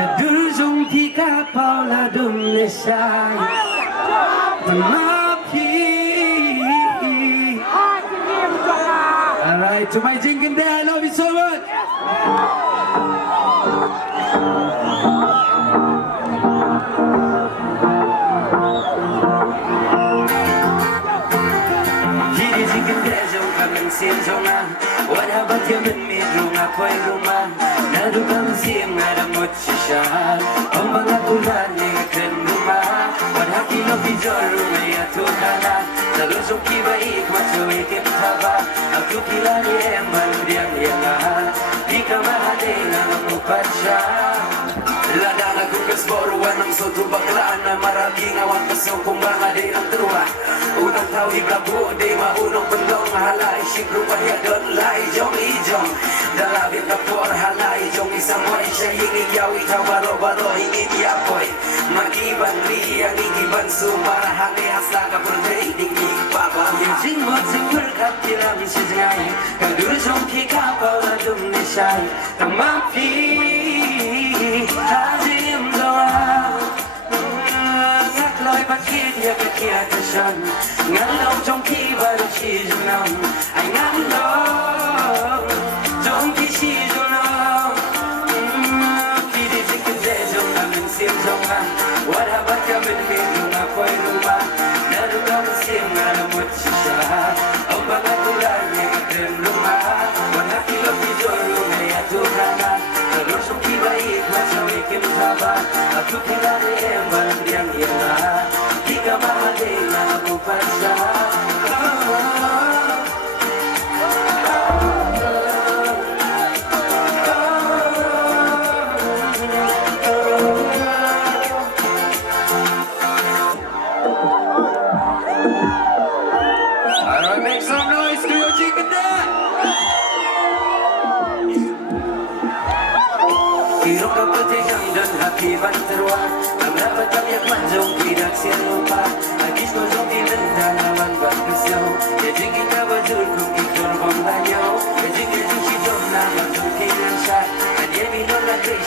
Kadurjong pika paula dumlesai Tamapi. Alright, to my Jinkin Day, I love you so much. Kiri Jinkin Day, jong kaming sin jonga. Wala ba tiyamin mi runga ko'y rumah. Nado kang siyang naramot siya. Ang mga tulan niya kan rumah. Wala kilo pijoro ngaya tukana. Talusong kibaik matsuwi kimtaba. Aku kila niya ang maludiyang yanga. Di ka mahalin ang upat siya. Ladang ako kasboruan ng soto baklaan na maraming awan kasong kung mga di ang truwa. Unang tao iblabo, di maunong bandong halay, sigro kaya doon lay, jong ijong. Dalabit na por halay, jong isang moy, siya hingiyaw, ikaw baro-baro, hingin yapoy. Mag-iban liyang, igiban sumarahan, ihasla ka por day, dinging papa. Yung jingmot, singmur kapilang sijay, kadurjong kikapaw na dumnisay, tamapi. Hajim doa ngắt lối bắt kia nhà cái kia cái sân ngắn lâu trong khi vẫn chỉ dù nồng anh ngắn lâu trong khi chỉ dù nồng khi đi trên kinh tế trong là mình xiêm trong ăn what have I come in here luôn là quay luôn mà đã được đâu mình xiêm là một chiếc xa ông bà đã cố lại nhẹ đêm luôn mà còn hát khi lúc đi rồi luôn ngày à tu ra na terus trong khi baik macam ikim sabar aku kira dia yang hilang jika mahadina aku paksa. Alright, make some noise to your chicken dad. Hirong kapatigan dan hati banterwa Namdapat kami yang manjong tidak siang lupa Agis ko jong dinanda naman bagkasyaw Yajing kita bajul kung ikon kong banyaw Yajing yajing sidom na manjong kinang siya Kanya minong na kay